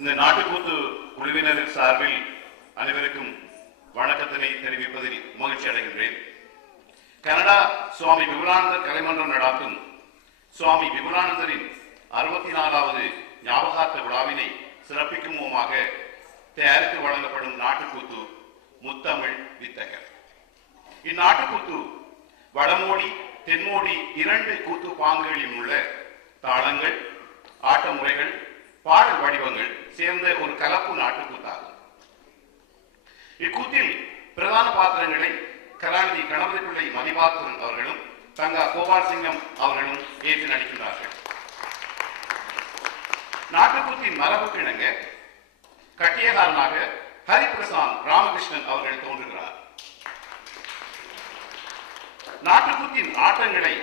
இந்த நாட்டுக்கூத்து குழுவினரின் சார்பில் அனைவருக்கும் வணக்கத்தினை தெரிவிப்பதில் மகிழ்ச்சி அடைகின்றேன். கனடா சுவாமி விபுலானந்தர் கலைமன்றம் நடாத்தும் சுவாமி விபுலானந்தரின் 64வது ஞாபகார்த்த விழாவினை சிறப்பிக்கும் முகமாக தயாரித்து வழங்கப்படும் நாட்டுக்கூத்து முத்தமிழ் வித்தகர். இந்நாட்டுக்கூத்து வடமோடி தென்மோடி 2 கூத்து பாங்குகளில் உள்ள தாளங்கள், ஆட்ட முறைகள், பாடல் வடிவங்கள் சேர்ந்த ஒரு கலப்பு நாட்டுக்கூத்தாகும். இக்கூத்தில் பிரதான பாத்திரங்களை கலாநிதி கணபதி பிள்ளை மதிபாத்திரன் அவர்களும் தங்கா கோபால் சிங்கம் அவர்களும் ஏற்று நடிக்கின்றார்கள். நாட்டுக்கூத்தின் மரபுக்கு இணங்க கட்டியகாரனாக ஹரிபிரசாந்த் ராமகிருஷ்ணன் அவர்கள் தோன்றுகிறார். நாட்டுக்கூத்தின் ஆட்டங்களை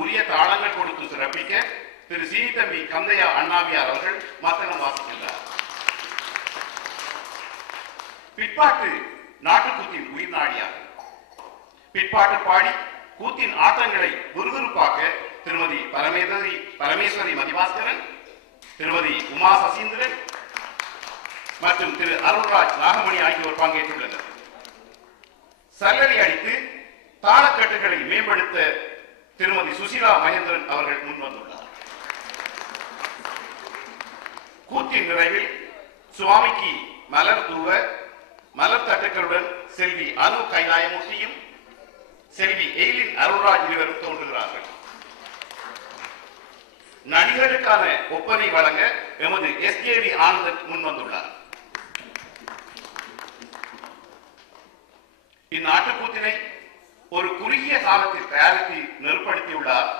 உரிய தாளங்கள் கொடுத்து சிறப்பிக்க திரு சீனித்தம்பி கந்தையா அண்ணாவியார் அவர்கள் மத்தளம் வாசிக்கின்றார். பிற்பாட்டு நாட்டுக்கூத்தின் உயிர் நாடியாகும். பிற்பாட்டு பாடி கூத்தின் ஆட்டங்களை விறுவிறுப்பாக்க திருமதி பரமேஸ்வரி மதிபாஸ்கரன், திருமதி உமா சசீந்திரன் மற்றும் திரு அருள்ராஜ் நாகமணி ஆகியோர் பங்கேற்றுள்ளனர். சல்லடி அடித்து தாளக்கட்டுகளை மேம்படுத்த திருமதி சுசிலா மகேந்திரன் அவர்கள் முன்வந்துள்ளார். கூத்தின் நிறைவில் சுவாமிக்கு மலர் தூவ மலர் தட்டுக்களுடன் செல்வி அனு கைலாயமூர்த்தியும் செல்வி எயிலின் அருள்ராஜ் இருவரும் தோன்றுகிறார்கள். நடிகர்களுக்கான ஒப்பனை வழங்க எமது எஸ்கேவி ஆனந்தன் முன்வந்துள்ளார். இந்நாட்டுக்கூத்தினை ஒரு குறுகிய காலத்தில் தயாரித்து நெருப்படுத்தியுள்ளார்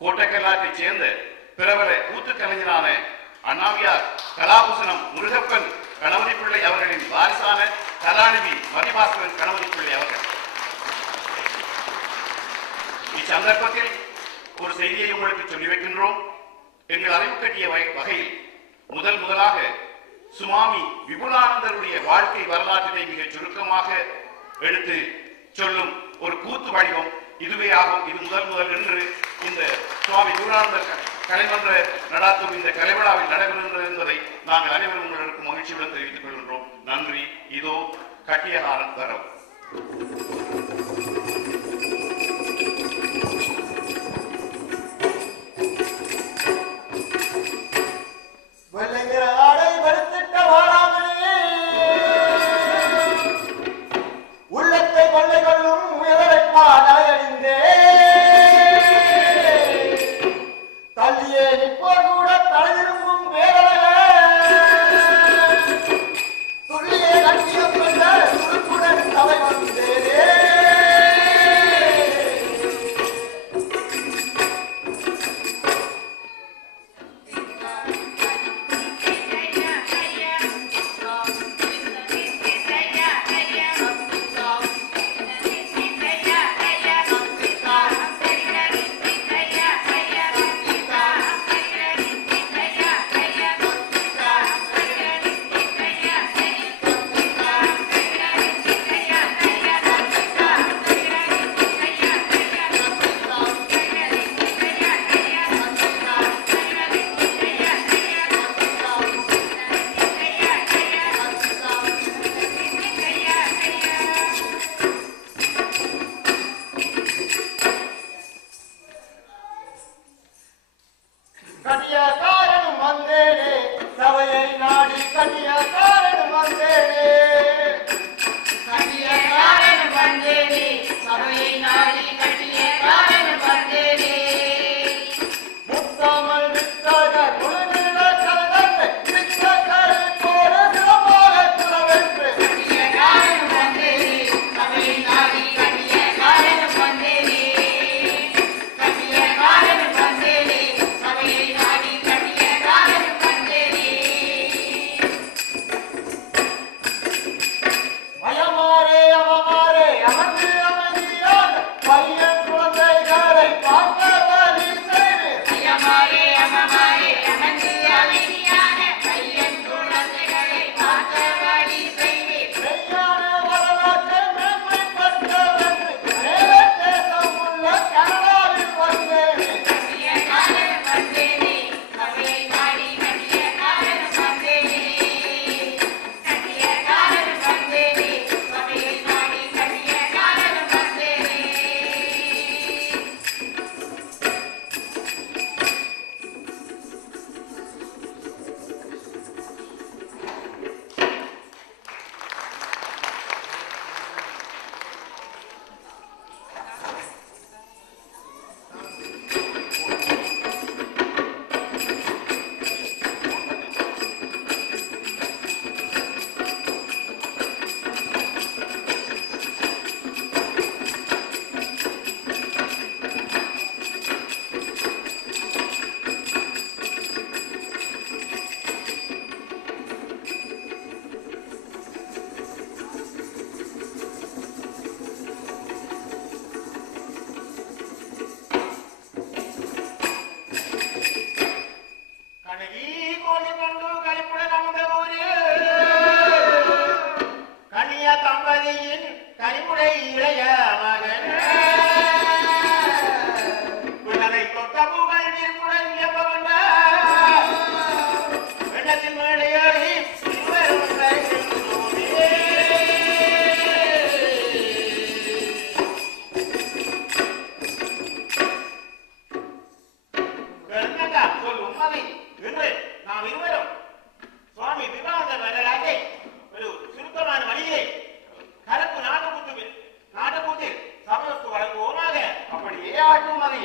கோட்டக்கல்லாற்றைச் சேர்ந்த பிரபல கூத்து கலைஞரான அண்ணாவியார் கலாபூசணம் முருகப்பன் கணபதி பிள்ளை அவர்களின் வாரிசான கலாநிதி மதிபாஸ்கரன் கணபதி பிள்ளை அவர்கள். இச்சந்தர்ப்பத்தில் ஒரு செய்தியை உங்களுக்கு சொல்லி வைக்கின்றோம். எங்கள் அறிவு கட்டிய வகையில் முதலாக சுவாமி விபுலானந்தருடைய வாழ்க்கை வரலாற்றினை மிக சுருக்கமாக எடுத்து சொல்லும் ஒரு கூத்து வடிவம் இதுவே ஆகும். இது முதல் என்று இந்த சுவாமி விபுலானந்தர் கலைமன்ற நடாத்தும் இந்த கலைவிழாவில் நடைபெறுகின்றது என்பதை நாங்கள் அனைவரும் உங்களுக்கு மகிழ்ச்சியுடன் தெரிவித்துக் கொள்கின்றோம். நன்றி. இதோ கட்டியகாரன் தரவு. துள்ளியே கட்டிய பிள்ளை துருக்குடன் தலை வந்தேனே கன்னியா தம்பதியின் கனிமுறை இளைய மகன் உள்ளதை தொட்ட புகழ் நீர்முடன் எப்பவன் வெள்ளத்தின் மேடையோடி நாம் இருவரும் சுவாமி விவேகானந்தர் வரலாற்றை ஒரு சுருக்கமான வழியிலே கலப்பு நாட்டுக்கூட்டில் சமூகத்துக்கு வழங்குவோமாக. அப்படியே ஆட்டும் மதி.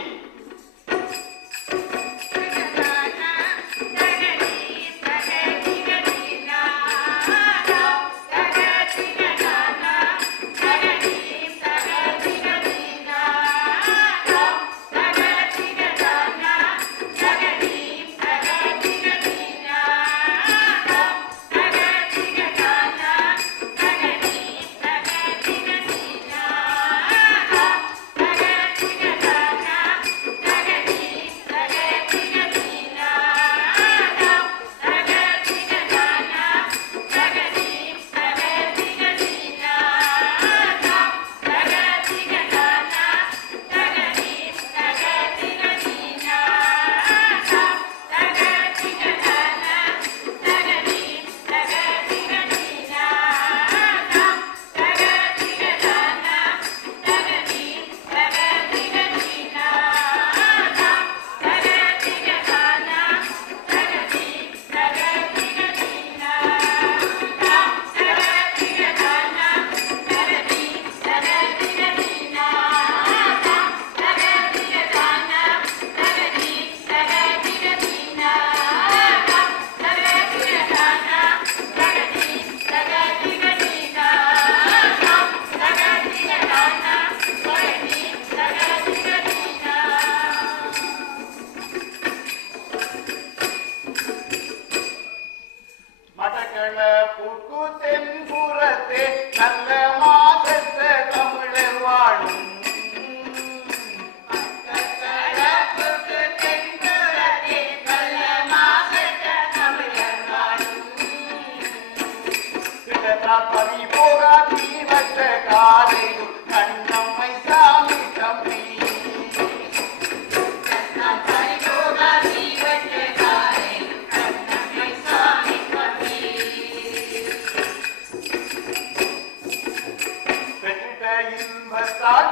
இன்பத்தால்